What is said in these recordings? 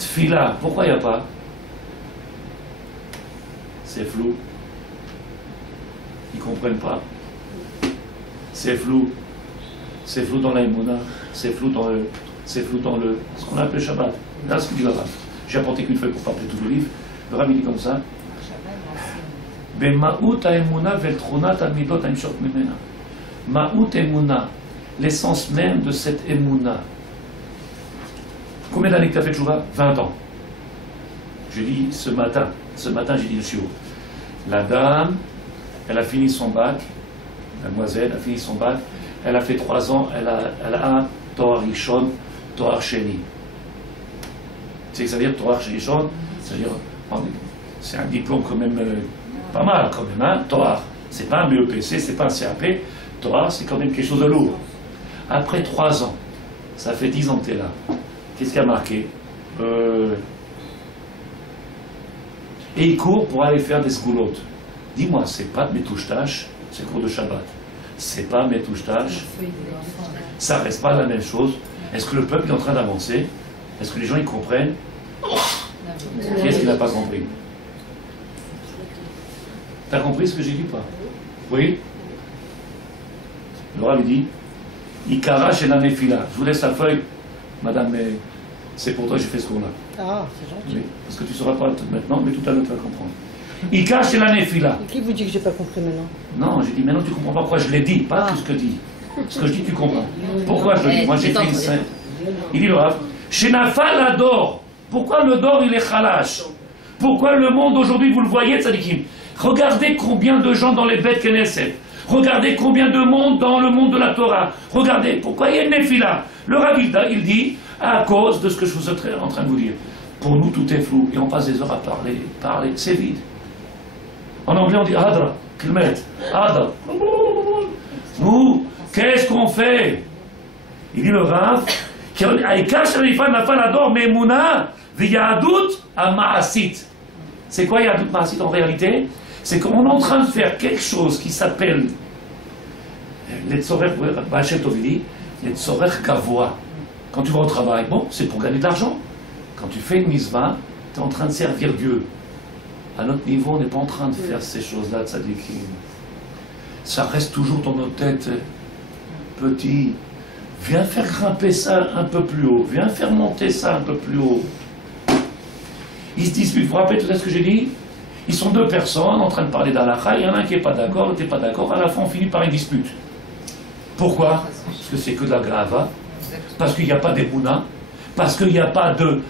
Tfila, pourquoi il n'y a pas? C'est flou. Ils ne comprennent pas. C'est flou. C'est flou dans la Emouna. C'est flou dans le. C'est flou dans le. Ce qu'on appelle Shabbat. Là, ce que dit le Rav. J'ai apporté qu'une feuille pour pas appeler tout le livre. Le Rav, il dit comme ça. Bema'ut ha'emuna veltronat amidot ha'imshot mimena. Ma'ut emuna, l'essence même de cette emuna. Combien d'années que tu as fait Tchouva? 20 ans. J'ai dit ce matin j'ai dit le shiur. La dame, elle a fini son bac, la demoiselle a fini son bac, elle a fait 3 ans, elle a un Toar Rishon, Toar Sheni. Tu sais que ça veut dire Toar Rishon? C'est-à-dire, c'est un diplôme quand même pas mal, quand même, hein? Toar. C'est pas un BEPC, c'est pas un CAP. Toar, c'est quand même quelque chose de lourd. Après 3 ans, ça fait 10 ans que tu es là. Qu'est-ce qui a marqué? Et il court pour aller faire des skoulottes. Dis-moi, c'est pas mes touches-tâches, c'est cours de Shabbat. C'est pas mes touches-tâches. Ça reste pas la même chose. Est-ce que le peuple est en train d'avancer? Est-ce que les gens y comprennent? Qui est-ce qui n'a pas compris? T'as compris ce que j'ai dit ou pas? Oui? Le Rav dit Ikara chez la Nefila. Je vous laisse la feuille, madame, mais c'est pour toi que j'ai fait ce cours-là. Ah, c'est gentil. Oui, parce que tu ne sauras pas maintenant, mais tout à l'heure tu vas comprendre. Ikara chez la Nefila. Et qui vous dit que j'ai pas compris maintenant? Non, j'ai dit maintenant tu comprends pas pourquoi je l'ai dit, pas tout ce que dit. Ce que je dis, tu comprends. Pourquoi je le dis? Moi j'ai fait une scène. Il dit le Rav chez Nafal Ador. Pourquoi le Dor il est khalash? Pourquoi le monde aujourd'hui, vous le voyez, Tzadikim? Regardez combien de gens dans les bêtes Knesset. Regardez combien de monde dans le monde de la Torah. Regardez, pourquoi il y a une Nefila? Le Rav il dit, à cause de ce que je vous suis en train de vous dire. Pour nous, tout est flou. Et on passe des heures à parler. C'est vide. En anglais, on dit Hadra, Kilmet, Hadra. Nous, qu'est-ce qu'on fait? Il dit le Rav, c'est quoi Yahadut Ma'asit en réalité? C'est qu'on est en train de faire quelque chose qui s'appelle les tzorech, Ba'ashem Tovili, les tzorech gavoa. Quand tu vas au travail, bon, c'est pour gagner de l'argent. Quand tu fais une mitzvah, tu es en train de servir Dieu. À notre niveau, on n'est pas en train de faire ces choses-là, tzadikim. Ça reste toujours dans nos têtes, petit. Viens faire grimper ça un peu plus haut. Viens faire monter ça un peu plus haut. Ils se disputent. Vous vous rappelez tout ce que j'ai dit? Ils sont 2 personnes en train de parler d'Halakha. Il y en a un qui n'est pas d'accord, l'autre n'est pas d'accord. À la fin, on finit par une dispute. Pourquoi? Parce que c'est que de la grava. Parce qu'il n'y a pas d'Emouna. Parce qu'il n'y a pas de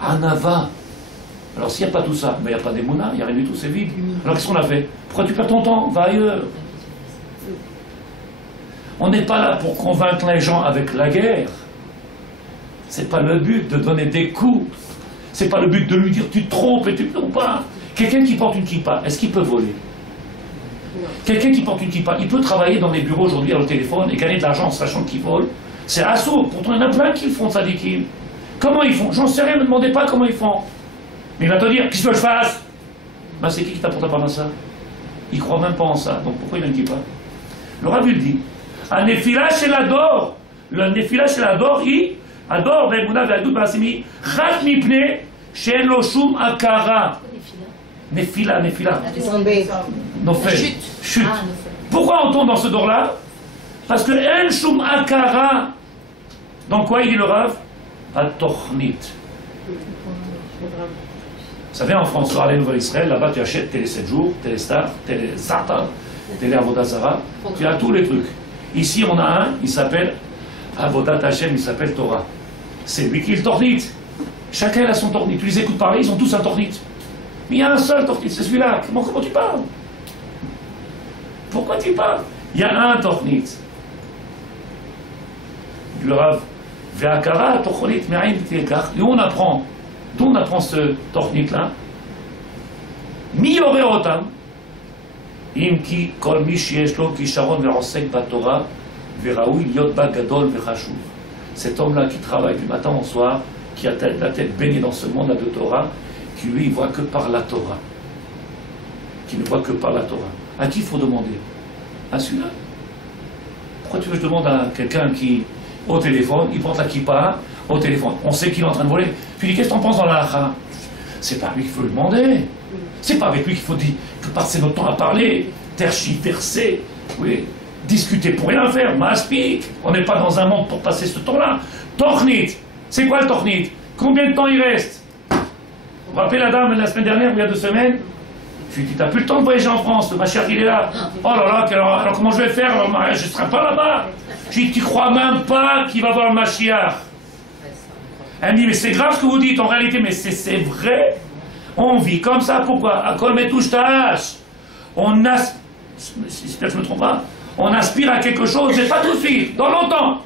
Anava. Alors s'il n'y a pas tout ça, mais il n'y a pas d'Emouna, il n'y a rien du tout, c'est vide. Alors qu'est-ce qu'on a fait? Pourquoi tu perds ton temps? Va ailleurs. On n'est pas là pour convaincre les gens avec la guerre. C'est pas le but de donner des coups. C'est pas le but de lui dire tu te trompes et tu ne trompes pas. Quelqu'un qui porte une kippa, est-ce qu'il peut voler? Quelqu'un qui porte une kippa, il peut travailler dans les bureaux aujourd'hui au téléphone et gagner de l'argent en sachant qu'il vole. C'est assaut. Pourtant, il y en a plein qui le font, ça dit qu'ils. Comment ils font? J'en sais rien, ne me demandez pas comment ils font. Mais il va te dire, qu'est-ce que je fasse? Ben, c'est qui t'apporte pas ça? Il croit même pas en ça. Donc pourquoi il ne dit pas? Le Rav il dit, un nefila chez l'ador. Le nefila chez l'ador, il adore be'emunah ve'adut ba'asimi chat mipne she'en lo shum akara. Nefila. Nofel. Chute. Pourquoi on tombe dans ce dor-là? Parce que en shum akara. Dans quoi il dit le Rav? At-tochnit. Vous savez, en France, sur les Nouvelle-Israël, là-bas, tu achètes Télé 7 jours, Télé Star, Télé Zata, Télé Avodat Zara, tu as tous les trucs. Ici, on a un, il s'appelle Avodat Hashem, il s'appelle Torah. C'est lui qui est le tornit. Chacun a son tornit. Tu les écoutes parler, ils ont tous un tornit. Mais il y a un seul tornit, c'est celui-là. Comment tu parles? Pourquoi tu parles? Il y a un tornit. Le Rav, Ve'akara, Tochonit, Me'aim, Tiekach. Et où on apprend? D'où on apprend ce tornit-là? Mi yoreotam, im ki kol mi sheyesh lo kisharon ve'osek batorah ve'raoui liot ba gadol ve'chashuv. Cet homme-là qui travaille du matin au soir, qui a la tête baignée dans ce monde de Torah, qui lui, il voit que par la Torah. Qui ne voit que par la Torah. À qui il faut demander? À celui-là. Pourquoi tu veux que je demande à quelqu'un qui, au téléphone, il porte la kippa, au téléphone. On sait qu'il est en train de voler. Tu dis, qu'est-ce que t'en penses dans la halakha? C'est pas lui qu'il faut le demander. C'est pas avec lui qu'il faut passer notre temps à parler, tergiverser, oui, discuter pour rien faire, maspik. On n'est pas dans un monde pour passer ce temps-là. Tornit, c'est quoi le tornit? Combien de temps il reste? Vous vous rappelez la dame la semaine dernière, il y a 2 semaines? Je lui ai dit, t'as plus le temps de voyager en France, le Mashiach il est là. Oh là là, alors comment je vais faire? Alors, je ne serai pas là-bas. Je lui ai dit, tu crois même pas qu'il va voir le Mashiach? Elle me dit, mais c'est grave ce que vous dites en réalité, mais c'est vrai. On vit comme ça, pourquoi? À kol metouche tâche. J'espère que je ne me trompe pas. On aspire à quelque chose, mais pas tout de suite, dans longtemps.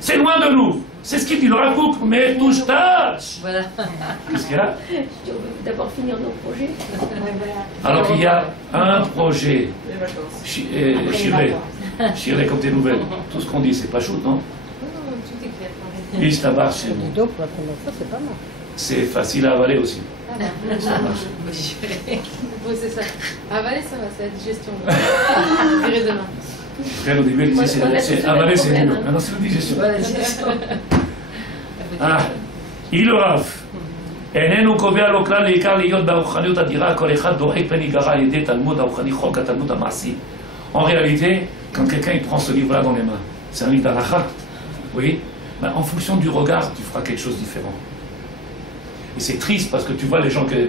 C'est loin de nous. C'est ce qu'il dit le Rav Kook, mais touche tâche. Voilà. Qu'est-ce qu'il y a? On veut d'abord finir nos projets. Alors qu'il y a un projet. Chiré comme des nouvelles. Tout ce qu'on dit, c'est pas chou, non? Tout est clair. Lise la barre chez nous. Donc, la première fois, c'est pas mal. C'est facile à avaler aussi. Ça marche. Oui, c'est ça. Avaler, ça va, c'est la digestion. Je dirai demain. Frère, au début, elle disait, c'est avaler, c'est mieux. Hein. Maintenant, c'est la digestion. Voilà, digestion. Ah, il le Rav. איננו קובע לו כלל לעיקר להיות ברוחניות אדירה, כל אחד דואג פן יגרע על ידי תלמוד הרוחני חוק התלמוד המעשי. En réalité, quand quelqu'un il prend ce livre-là dans les mains, c'est un livre d'halakha, oui, ben, en fonction du regard, tu feras quelque chose de différent. Et c'est triste parce que tu vois les gens que...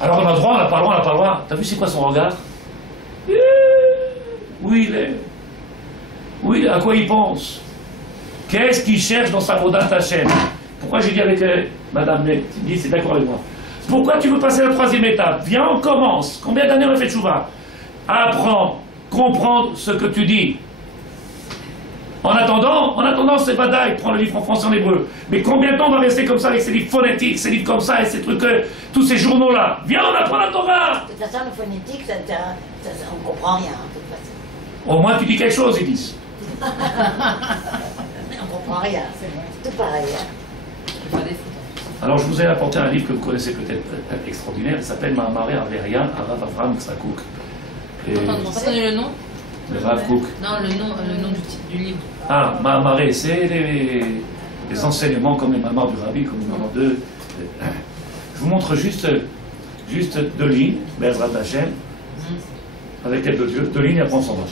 Alors on a droit, on n'a pas le droit, on n'a pas le droit. T'as vu c'est quoi son regard? Oui, il est... Oui, à quoi il pense? Qu'est-ce qu'il cherche dans sa Vodat Hashem? Pourquoi j'ai dit avec Madame Tindy, c'est d'accord avec moi. Pourquoi tu veux passer à la 3e étape? Viens, on commence. Combien d'années on a fait Tchouva? Apprends, comprendre ce que tu dis. En attendant, c'est badaï, prends le livre en français, en hébreu. Mais combien de temps on va rester comme ça avec ces livres phonétiques, ces livres comme ça et ces trucs, tous ces journaux-là? Viens, on apprend la Torah. De toute façon, le phonétique, on ne comprend rien, de toute façon. Au moins, tu dis quelque chose, ils disent. On ne comprend rien, c'est tout pareil. Hein. Alors, je vous ai apporté un livre que vous connaissez peut-être extraordinaire. Il s'appelle Mahamaré Averia, Arav Avram Tzakuk. On ne pas donner le nom? Le Rav Kook. Non, le nom du livre. Ah, Mahamaré, c'est les enseignements comme les Mahamars du Rabbi, comme les Mahamars de... Je vous montre juste 2 lignes, Bezrat Hashem, avec l'aide de Dieu, 2 lignes, après on s'en va.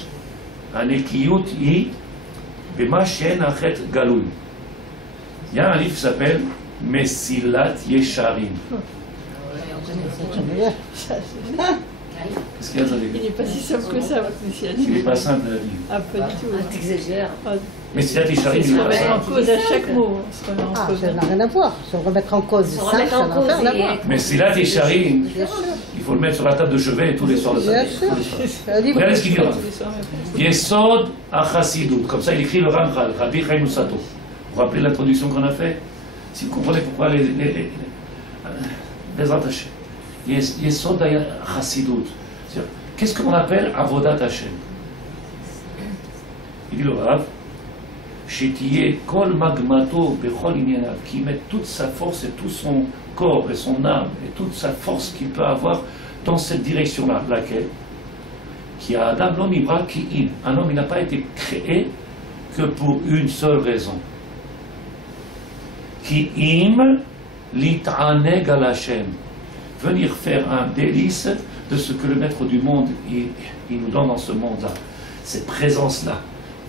Anekiyut yi bema shen achet galoui. Il y a un livre qui s'appelle Mesilat Yesharim. Qu'est-ce qu'il y a dans les Il n'est pas si simple que ça, votre messieurs. Il n'est pas simple la vie. Ah, pas du tout. T'exagères. Mesilat Yesharim, Il il se n'est pas remettre en simple. cause à chaque mot. On se remet en Ah, cause. ça n'a rien à voir. Se remettre en cause, Se c'est remettre ça en n'a cause rien à et voir. être- Mesilat Yesharim, Bien sûr. il faut le mettre sur la table de chevet tous les soirs de sa Bien vie. sûr. Tous les soirs. C'est un livre. Regardez ce qu'il dit là. Tous les soirs, mais pas. Yesod HaChassidut, comme ça il écrit le Ramchal, Rabbi Chaim Musato. Vous vous rappelez l'introduction qu'on a fait? Si vous comprenez pourquoi les Bezrat Hashem. Yesod HaChassidut. Qu'est-ce qu'on appelle Avodat Hashem? Il dit le Rav, Shetiye kol magmato bechol inyanav, qui met toute sa force et tout son corps et son âme et toute sa force qu'il peut avoir dans cette direction-là, laquelle qui a Adam l'homme ibra ki im. Un homme il n'a pas été créé que pour une seule raison. Ki im lit'aneg al Hashem. Venir faire un délice de ce que le maître du monde il nous donne dans ce monde-là. Cette présence-là.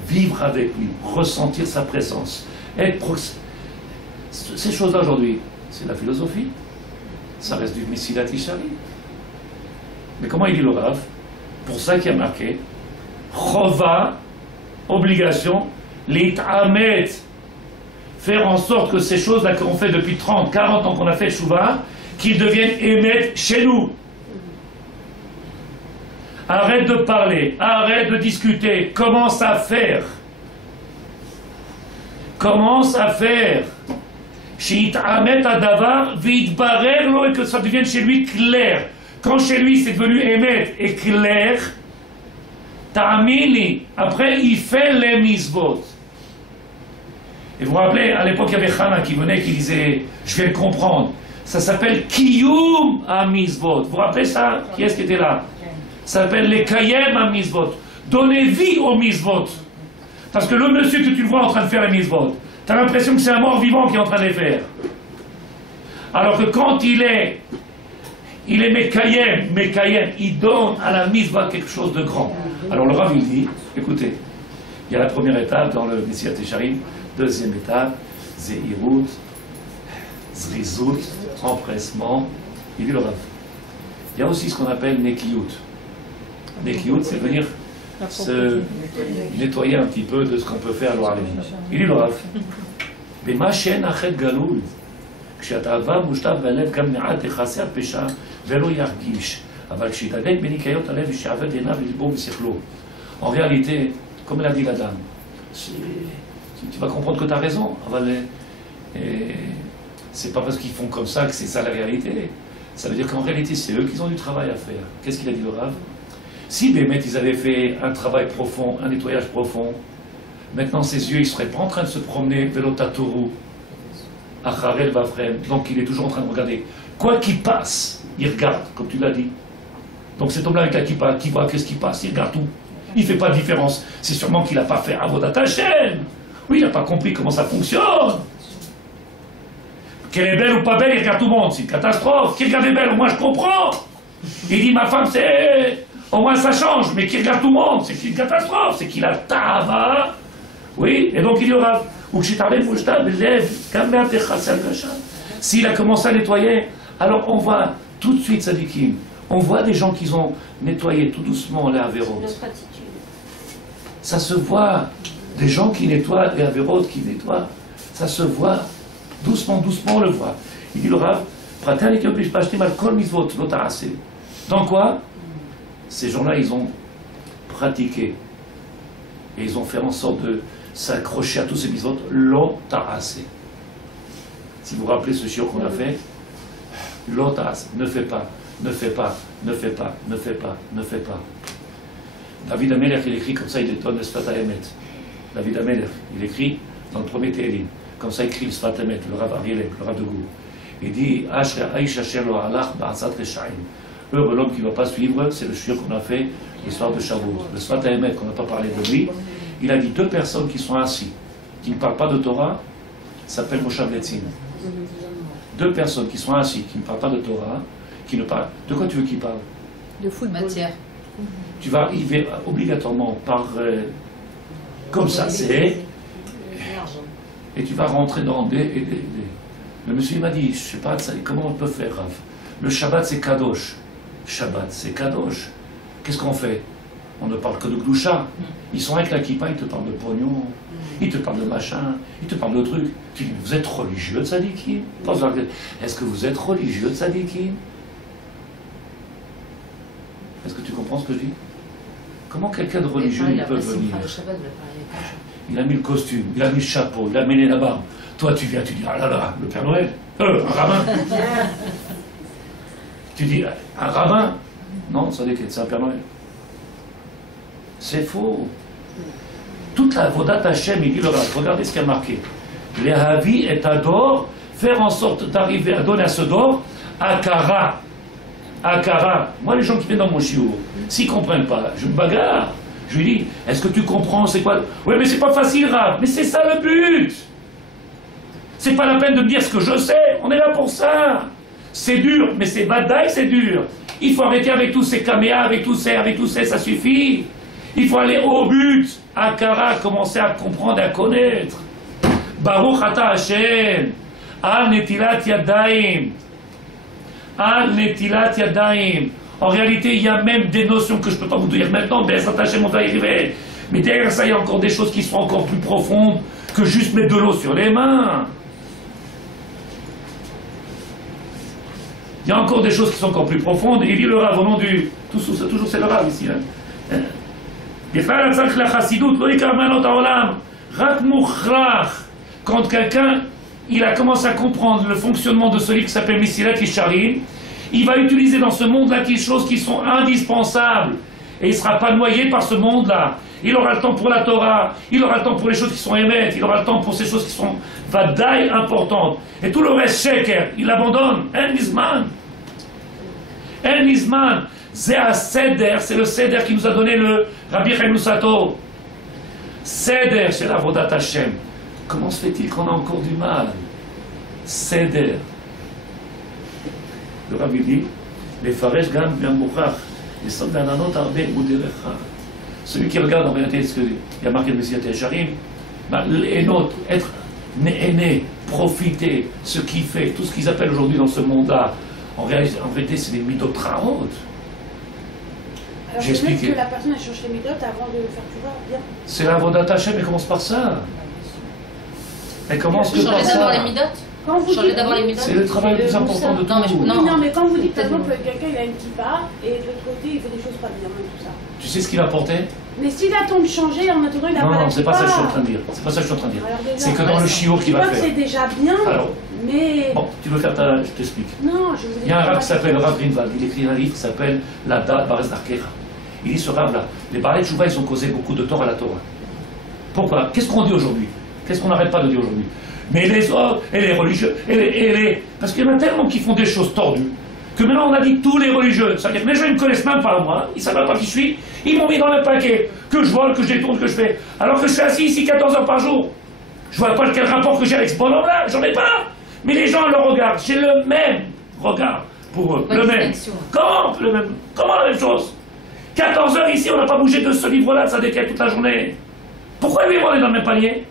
Vivre avec lui, ressentir sa présence. Ces choses-là aujourd'hui, c'est la philosophie. Ça reste du Mesilat Yesharim. Mais comment il dit le Rav? Pour ça qu'il y a marqué Chova, obligation, l'itamet, faire en sorte que ces choses-là qu'on fait depuis 30, 40 ans qu'on a fait Shuvah, qu'ils deviennent émettre chez nous. Arrête de parler, arrête de discuter, commence à faire. Commence à faire. Shit'amet adavar v'itbarer lo, et que ça devienne chez lui clair. Quand chez lui c'est devenu émettre et clair, ta'amini, après il fait les misvot. Et vous vous rappelez, à l'époque il y avait Hana qui venait, qui disait, je viens de comprendre. Ça s'appelle Kiyum à misvot. Vous vous rappelez ça? Qui est-ce qui était là? Ça s'appelle les Kayem à misvot. Donner vie aux misvot. Parce que le monsieur que tu vois en train de faire les misvot, Tu as l'impression que c'est un mort vivant qui est en train de les faire. Alors que quand il est Mekayem, il donne à la mitzvah quelque chose de grand. Alors le Rav il dit, écoutez, il y a la première étape dans le Messilat Yesharim, deuxième étape, Zeirut, Zrizut, empressement. Il dit le Rav. Il y a aussi ce qu'on appelle Nekiyut. Nekiyut, c'est venir se nettoyer un petit peu de ce qu'on peut faire à l'oreille. Il dit le Rav. במה שאין החטא גלוי, כשאתה עבר מושתף בלב גם מעט תכסה הפשע ולא ירגיש, אבל כשיתדק בניקיון הלב ישעבד עיניו ללבו ושכלו. En réalité, comme l'a dit la dame, tu vas comprendre que tu as raison, c'est pas parce qu'ils font comme ça que c'est ça la réalité. Ça veut dire qu'en réalité, c'est eux qui ont du travail à faire. Qu'est-ce qu'il a dit le Rav? Si Bémet, ils avaient fait un travail profond, un nettoyage profond, maintenant ses yeux, ils ne seraient pas en train de se promener, Velotatoru, Acharel Vafrem, donc il est toujours en train de regarder. Quoi qu'il passe, il regarde, comme tu l'as dit. Donc cet homme-là avec la kippa, qui voit qu'est-ce qui passe, il regarde tout. Il ne fait pas de différence. C'est sûrement qu'il n'a pas fait Avodat Hashem. Oui, il n'a pas compris comment ça fonctionne. Qu'elle est belle ou pas belle, il regarde tout le monde. C'est une catastrophe. Qui regarde est belle, au moins je comprends. Il dit ma femme, c'est. Au moins ça change. Mais qui regarde tout le monde, c'est une catastrophe. C'est qu'il a tava. Oui, et donc il y aura. S'il a commencé à nettoyer, alors on voit tout de suite Sadikim. On voit des gens qui ont nettoyé tout doucement les avérotes. Notre attitude. Ça se voit. Des gens qui nettoient les avérotes, qui nettoient. Ça se voit. Doucement, doucement, on le voit. Il dit le Rav, dans quoi? Ces gens-là, ils ont pratiqué. Et ils ont fait en sorte de s'accrocher à tous ces mitzvot, lo ta'ase. Si vous vous rappelez ce shiur qu'on a fait, lo ta'ase, ne fais pas, ne fais pas, ne fais pas, ne fais pas, ne fais pas. David Amelech, il écrit comme ça, il donne le Sfat HaEmet. David Amelech, il écrit dans le premier Télim. Comme ça écrit le Sfat HaEmet, le Rav Arielek, le Rav de Gour. Il dit heureux l'homme qui ne va pas suivre, c'est le shiur qu'on a fait, l'histoire de Shavuot. Le Sfat HaEmet, qu'on n'a pas parlé de lui, il a dit deux personnes qui sont assis, qui ne parlent pas de Torah, s'appellent Moshav Letzin. Deux personnes qui sont assis, qui ne parlent pas de Torah, qui ne parlent. De quoi tu veux qu'ils parlent? De football. Matière. Tu vas arriver obligatoirement par. Comme ça, c'est. Et tu vas rentrer dans des. Le monsieur m'a dit, je ne sais pas, comment on peut faire, Rav? Le Shabbat c'est Kadosh. Shabbat c'est Kadosh. Qu'est-ce qu'on fait? On ne parle que de Gdusha. Ils sont avec la kippa, ils te parlent de pognon, ils te parlent de machin, ils te parlent de trucs. Tu dis, vous êtes religieux de Tzadikim? Est-ce que vous êtes religieux de Tzadikim? Est-ce que tu comprends ce que je dis? Comment quelqu'un de religieux il peut venir? Il a mis le costume, il a mis le chapeau, il a mêlé la barbe. Toi tu viens, tu dis, ah là là, le Père Noël, un rabbin. Tu dis, un rabbin? Non, ça dit que c'est un Père Noël. C'est faux. Toute la Vodat Hashem, il dit le Rav, regardez ce qu'il y a marqué. Les Havi et Ador, faire en sorte d'arriver à donner à ce dor, Akara. Akara. Moi, les gens qui viennent dans mon shiur, s'ils ne comprennent pas, je me bagarre. Je lui dis, est-ce que tu comprends, c'est quoi? Oui, mais c'est pas facile, Rav. Mais c'est ça le but. C'est pas la peine de me dire ce que je sais. On est là pour ça. C'est dur, mais c'est badaï, c'est dur. Il faut arrêter avec tous ces caméas, avec tous ces, ça suffit. Il faut aller au but. Akara, commencer à comprendre, à connaître. Baruch ata Hashem. Al netilat yadayim. Al netilat yadayim. En réalité, il y a même des notions que je ne peux pas vous dire maintenant, mais on va y arriver. Mais derrière ça, il y a encore des choses qui sont encore plus profondes que juste mettre de l'eau sur les mains. Il y a encore des choses qui sont encore plus profondes. Et il dit le Rav au nom du... Toujours c'est le Rav ici. Quand quelqu'un il a commencé à comprendre le fonctionnement de celui qui s'appelle Mesilat Yesharim, il va utiliser dans ce monde-là des choses qui sont indispensables. Et il ne sera pas noyé par ce monde-là. Il aura le temps pour la Torah, il aura le temps pour les choses qui sont émettes, il aura le temps pour ces choses qui sont vadaï importantes. Et tout le reste, sheker, il abandonne. En Nizman. En Nizman. C'est un seder, c'est le seder qui nous a donné le Rabbi Chaim Lusato. Seder, c'est la Vodat Hashem. Comment se fait-il qu'on a encore du mal? Seder. Le Rabbi dit, les faresh gam bien mouchach, les soldats nanot arbe ou derecha. Celui qui regarde en réalité ce qu'il y a marqué le Messiah Técharim, être né, profiter, ce qu'il fait, tout ce qu'ils appellent aujourd'hui dans ce monde-là, en réalité c'est des midot traot. Alors peut-être que la personne a changé les midot avant de faire pouvoir bien. C'est la Vodat Hashem, elle commence par ça. Elle commence que par Changer d'abord les ça. midot. Quand vous Changer dites- d'abord les midot. C'est le travail le plus important de tout. Non, mais quand vous dites par exemple quelqu'un il a une kippa et de l'autre côté il fait des choses pas bien, tout ça. Tu sais ce qu'il apportait? Mais s'il attend de changer, en attendant il a pas la Non, c'est pas ça que je suis en kippa. train de dire. C'est pas ça que je suis en train de dire. Alors déjà, C'est que dans le chiour qu'il je va crois que c'est faire. déjà bien, Alors, mais... bon, tu veux faire ta. Je t'explique. Non, je vous ai Il y a un dit rab pas qui s'appelle de- Rav Greenwald, il écrit un livre qui s'appelle La date Bares Darkera. Il dit ce rab-là, les Barlet Chouva, ils ont causé beaucoup de tort à la Torah. Pourquoi? Qu'est-ce qu'on dit aujourd'hui? Qu'est-ce qu'on n'arrête pas de dire aujourd'hui? Mais les autres, et les religieux, et les... Parce qu'il y en a tellement qui font des choses tordues, que maintenant on a dit tous les religieux. Ça veut dire que les gens ne me connaissent même pas moi, ils ne savent même pas qui je suis, ils m'ont mis dans le paquet, que je vole, que je détourne, que je fais. Alors que je suis assis ici 14 heures par jour. Je vois pas quel rapport que j'ai avec ce bonhomme-là, j'en ai pas. Mais les gens le regardent, j'ai le même regard pour eux, Pas le de même. distinction. Comment la même chose? 14 heures ici, on n'a pas bougé de ce livre-là, ça décale toute la journée. Pourquoi lui et moi on est dans le même panier?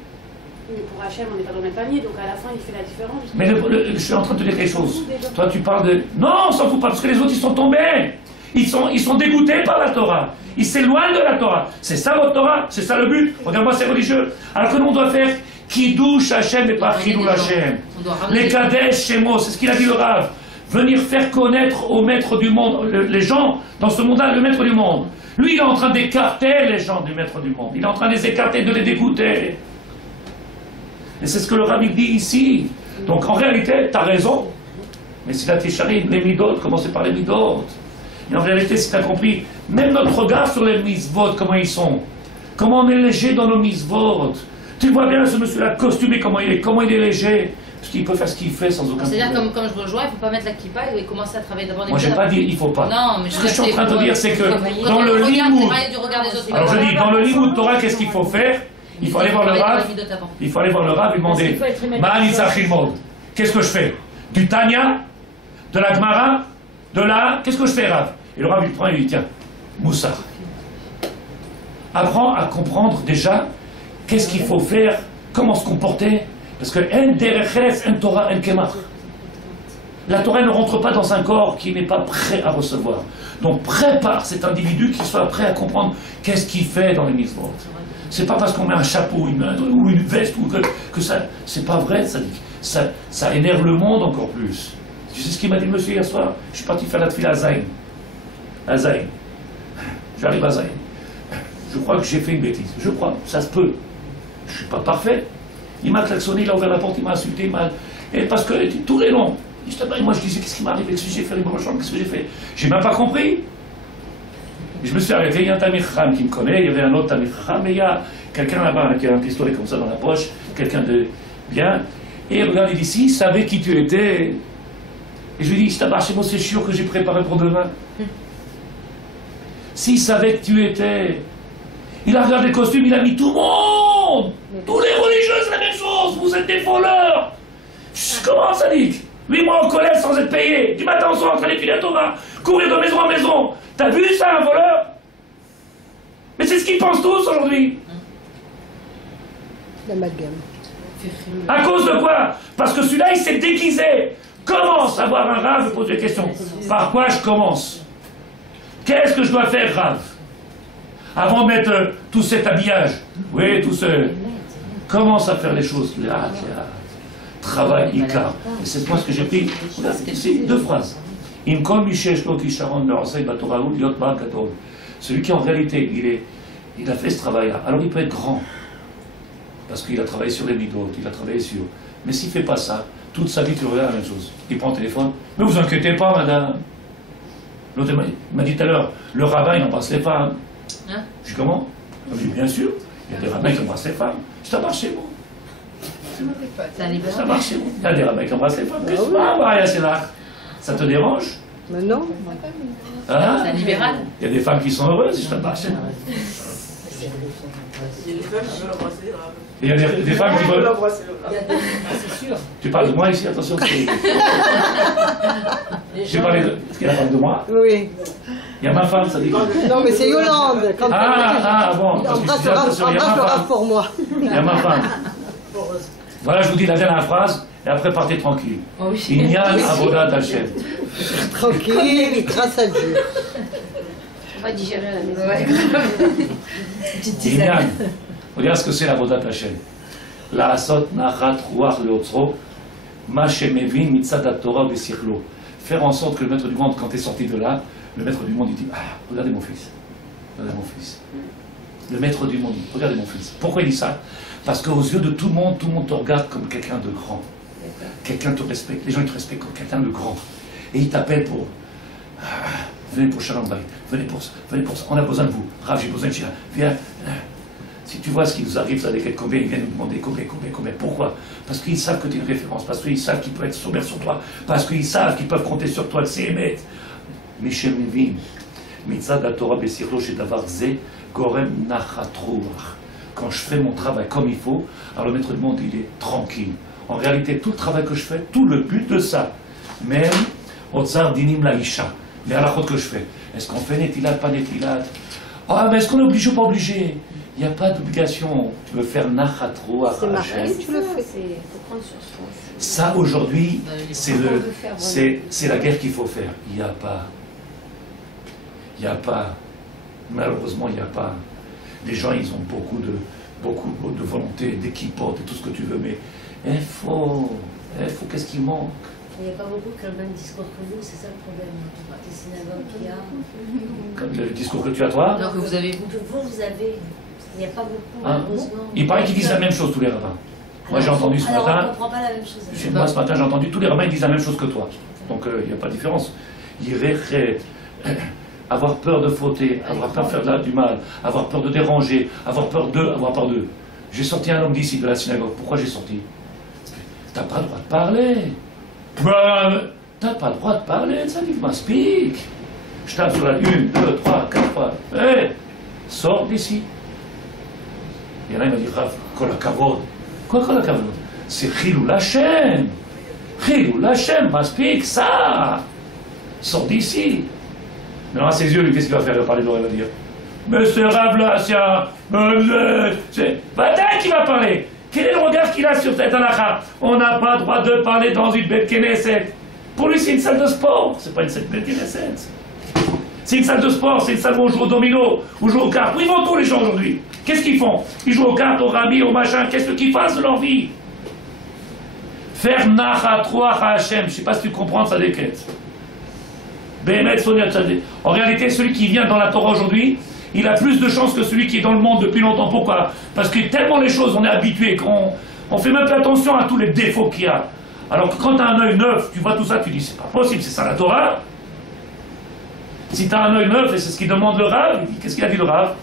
Mais pour Hachem, on n'est pas dans le même panier, donc à la fin il fait la différence. Mais je suis en train de te dire quelque chose. Toi tu parles de... Non, on s'en fout pas, parce que les autres ils sont tombés. Ils sont dégoûtés par la Torah. Ils s'éloignent de la Torah. C'est ça votre Torah, c'est ça le but. Regarde-moi ces religieux. Alors que nous on doit faire Kiddush Hachem et pas Chilul Hachem. On doit ramener Les les gens. Kadesh Shemo, c'est ce qu'il a dit le Rav. Venir faire connaître au maître du monde, les gens dans ce monde-là, le maître du monde. Lui il est en train d'écarter les gens du maître du monde. Il est en train de les écarter, de les dégoûter. Et c'est ce que le Rabbi dit ici. Donc en réalité, tu as raison. Mais c'est la Técharim, les midot, commencez par les midot. Et en réalité, si tu as compris, même notre regard sur les misvot, comment ils sont. Comment on est léger dans nos misvot. Tu vois bien ce monsieur-là costumé, comment il est léger. Parce qu'il peut faire ce qu'il fait sans aucun C'est-à-dire, problème. comme je rejoins, il ne faut pas mettre la kippa et commencer à travailler d'abord les Moi, j'ai midot. pas dit il faut pas. Non, mais Ce que je suis en train de dire, c'est que dans Quand le on regarde, limoud, c'est pareil du regard des autres. alors je dis, dans le limoud Torah, qu'est-ce qu'il faut faire? Il faut aller voir le Rav. Il faut aller voir le Rav et demander Parce qu'il faut être humain. Ma'anitza Chilmod. Qu'est-ce que je fais? Du Tanya? De la Gemara? De la. Qu'est-ce que je fais, Rav? Et le Rav il prend et il dit tiens, Moussar. Apprends à comprendre déjà qu'est-ce qu'il faut faire, comment se comporter. Parce que En Dereches, En Torah, En Kemach. La Torah ne rentre pas dans un corps qui n'est pas prêt à recevoir. Donc prépare cet individu qui soit prêt à comprendre qu'est-ce qu'il fait dans les mitzvot. C'est pas parce qu'on met un chapeau ou une veste ou que ça. C'est pas vrai, ça énerve le monde encore plus. Tu sais ce qu'il m'a dit le monsieur hier soir? Je suis parti faire la tefila à Zayn. À Zayn. J'arrive à Zayn. Je crois que j'ai fait une bêtise. Je crois, ça se peut. Je suis pas parfait. Il m'a klaxonné, il a ouvert la porte, il m'a insulté, et parce que tous les noms. Et moi je disais, qu'est-ce qui m'arrive? Qu'est-ce que j'ai fait? Qu'est-ce que j'ai fait? J'ai même pas compris. Je me suis arrêté, il y a un Tamir Chacham qui me connaît, il y avait un autre Tamir Chacham, mais il y a quelqu'un là-bas qui a un pistolet comme ça dans la poche, quelqu'un de bien. Et regarde, il dit, s'il savait qui tu étais. Et je lui dis, je t'abarche, moi c'est sûr que j'ai préparé pour demain. S'il savait que tu étais. Il a regardé le costume, il a mis tout le monde. Tous les religieux, c'est la même chose. Vous êtes des voleurs. Comment ça dit? 8 mois en colère sans être payé. Du matin au soir, en train d'étudier la Torah. Courir de maison en maison. T'as vu ça, un voleur? Mais c'est ce qu'ils pensent tous aujourd'hui. L'amalgame. À cause de quoi? Parce que celui-là, il s'est déguisé. Commence à voir un Rav et pose des questions. Par quoi je commence? Qu'est-ce que je dois faire, Rav? Avant de mettre tout cet habillage, oui, tout ce... Commence à faire les choses. Travail, Ikar. Et c'est moi ce que j'ai pris. Regarde, c'est 2 phrases. Celui qui en réalité, il a fait ce travail-là, alors il peut être grand. Parce qu'il a travaillé sur les midot, il a travaillé sur... Mais s'il ne fait pas ça, toute sa vie, tu regardes la même chose. Il prend le téléphone. Mais vous inquiétez pas, madame. L'autre m'a dit tout à l'heure, le rabbin, il embrasse les femmes. Hein? Je dis comment? Je dis bien sûr, il y a des rabbins qui embrassent les femmes. Ça marche chez vous. C'est un libéral. Ça marche chez vous. Il y a des rabbins qui embrassent les femmes. Qu'est-ce que c'est là? Ça te dérange? Mais non. Hein? C'est un libéral. Il y a des femmes qui sont heureuses, je te marche. Il y a des femmes qui veulent l'embrasser. Il y a des femmes qui veulent. C'est sûr. Tu parles de moi ici, attention. J'ai parlé de. Est-ce qu'elle a parlé de moi? Oui. Il y a ma femme, ça dit. Non, mais c'est Yolande. Quand Bon, parce que je suis attention, il y a ma femme. pour moi. Il y a ma femme. Voilà, je vous dis la dernière phrase, et après partez tranquille. Oh oui. Il n'y a avodat Hashem. Tranquille, grâce à Dieu. On va digérer à la maison. Ouais. Il y a. Regarde ce que c'est l'avodat Hashem. La asot nachat ruach leotzro, ma shemevin mitzad Torah besichlo. Faire en sorte que le maître du monde, quand tu es sorti de là, le maître du monde, il dit, ah, regardez mon fils. Regardez mon fils. Le maître du monde, regardez mon fils. Pourquoi il dit ça? Parce qu'aux yeux de tout le monde te regarde comme quelqu'un de grand. Quelqu'un te respecte. Les gens ils te respectent comme quelqu'un de grand. Et ils t'appellent pour. Venez pour Shalom Bayit. Venez pour ça. Venez pour ça. On a besoin de vous. Rav, j'ai besoin de Chira. Viens. Si tu vois ce qui nous arrive, ça avec combien, ils viennent nous demander combien. Pourquoi? Parce qu'ils savent que tu es une référence. Parce qu'ils savent qu'ils peuvent être sommaires sur toi. Parce qu'ils savent qu'ils peuvent compter sur toi. Le CMET. Mishem Mevin. Mitzad Torah Besirlo Shedavar Ze Gorem Nachatruach. Quand je fais mon travail comme il faut, alors le maître du monde, il est tranquille. En réalité, tout le travail que je fais, tout le but de ça, même Otsar Dinim Laïcha, les halakhot que je fais, est-ce qu'on fait Netilat, pas Netilat? Ah, mais est-ce qu'on est obligé ou pas obligé? Il n'y a pas d'obligation. Tu veux faire Nachatro à Hachem. Tu le fais. Il faut prendre sur soi. Ça, aujourd'hui, c'est la guerre qu'il faut faire. Il n'y a pas. Malheureusement, il n'y a pas. Les gens, ils ont beaucoup de volonté, d'équipement, et tout ce que tu veux, mais il faut, qu'est-ce qui manque? Il n'y a pas beaucoup qui ont le même discours que vous, c'est ça le problème. Les synagogues qu'il y a. Comme le discours que tu as, toi? Non, que vous avez vous. Que vous avez. Il n'y a pas beaucoup, malheureusement. Il paraît qu'ils disent la même chose, tous les rabbins. Moi, j'ai entendu ce matin. On ne comprend pas la même chose. Chez moi, ce matin, j'ai entendu tous les rabbins, ils disent la même chose que toi. Donc, il n'y a pas de différence. Avoir peur de fauter, avoir peur de faire du mal, avoir peur de déranger, avoir peur d'eux. J'ai sorti un homme d'ici, de la synagogue. Pourquoi j'ai sorti? T'as pas le droit de parler. T'as pas le droit de parler, ça dit, speak. Je tape sur la 1, 2, 3, 4 fois. Hé, sors d'ici. Et là, il m'a dit, Rav, kol hakavod. Quoi, kol hakavod? C'est Chilul Hashem. Chilul Hashem, speak, ça. Sors d'ici. Mais à ses yeux, qu'est-ce qu'il va faire? Il va parler de l'oreille, il va dire mais ce Rav-là, c'est Vadaï qui va parler. Quel est le regard qu'il a sur cette halakha? On n'a pas le droit de parler dans une bête Knesset. Pour lui, c'est une salle de sport. C'est pas une salle de bête Knesset. C'est une salle de sport, c'est une salle où on joue au domino, où on joue aux cartes. Où ils vont tous les gens aujourd'hui? Qu'est-ce qu'ils font? Ils jouent aux cartes, au rami, au machin. Qu'est-ce qu'ils fassent de leur vie? Faire Nachatruach Hashem. Je ne sais pas si tu comprends ça des quêtes. En réalité, celui qui vient dans la Torah aujourd'hui, il a plus de chances que celui qui est dans le monde depuis longtemps. Pourquoi? Parce que tellement les choses, on est habitué, qu'on ne fait même plus attention à tous les défauts qu'il y a. Alors que quand tu as un œil neuf, tu vois tout ça, tu dis c'est pas possible, c'est ça la Torah. Si tu as un œil neuf, et c'est ce qu'il demande le Rav, qu'est-ce qu'il a dit le Rav?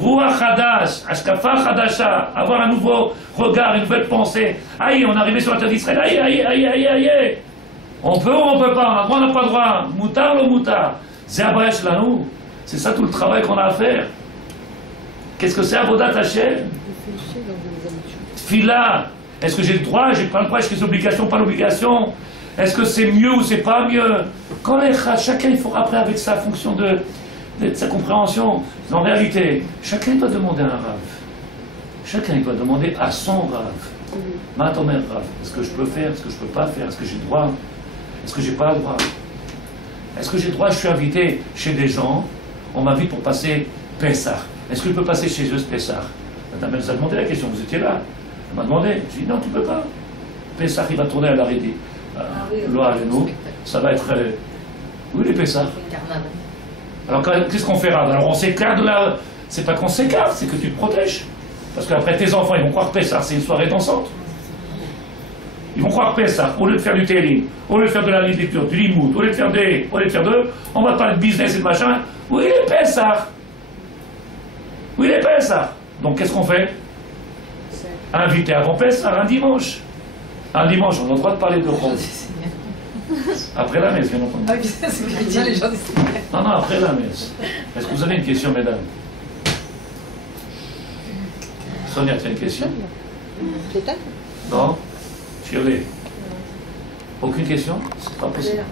Ruach Hadash, Ashkafa Hadasha, avoir un nouveau regard, une nouvelle pensée. Aïe, on est arrivé sur la terre d'Israël, aïe. On peut ou on peut pas, on a droit, on n'a pas droit. Moutar le moutar. Zéabrèche là nous. C'est ça tout le travail qu'on a à faire. Qu'est-ce que c'est Avodat Hashem? Tfila. Est-ce que j'ai le droit? J'ai pas le droit? Est-ce que c'est obligation? Pas l'obligation? Est-ce que c'est mieux ou c'est pas mieux? Quand chacun il faut après avec sa fonction de sa compréhension. En réalité, chacun doit demander à un Rav. Chacun doit demander à son Rav. Maintenant, Rav, est-ce que je peux faire? Est-ce que je peux pas faire? Est-ce que j'ai le droit? Est-ce que j'ai pas le droit? Est-ce que j'ai le droit? Je suis invité chez des gens, on m'invite pour passer Pessah. Est-ce que je peux passer chez eux ce Pessah? Madame, elle nous a demandé la question, vous étiez là. Elle m'a demandé, j'ai dit non, tu peux pas. Pessah, il va tourner à l'arrêt. Loi à nous, ça va être. Oui, les Pessah. Alors qu'est-ce qu'on fait, Rav? Alors on s'écarte de la. C'est pas qu'on s'écarte, c'est que tu te protèges. Parce qu'après tes enfants, ils vont croire que Pessah, c'est une soirée dansante. Ils vont croire que Pessah, au lieu de faire du télim, au lieu de faire de la lecture, du limoud, au lieu de faire d'eux, on va parler de business et de machin. Oui, les Pessah. Oui, les Pessah. Donc qu'est-ce qu'on fait? Invité avant Pessah, un dimanche. Un dimanche, on a le droit de parler de rose. Après la messe, bien entendu. Ah oui, c'est ce que je dis, les gens disent. Non, après la messe. Est-ce que vous avez une question, mesdames? Sonia, tu as une question? Peut-être. Non? Shirley? Aucune question? C'est pas possible.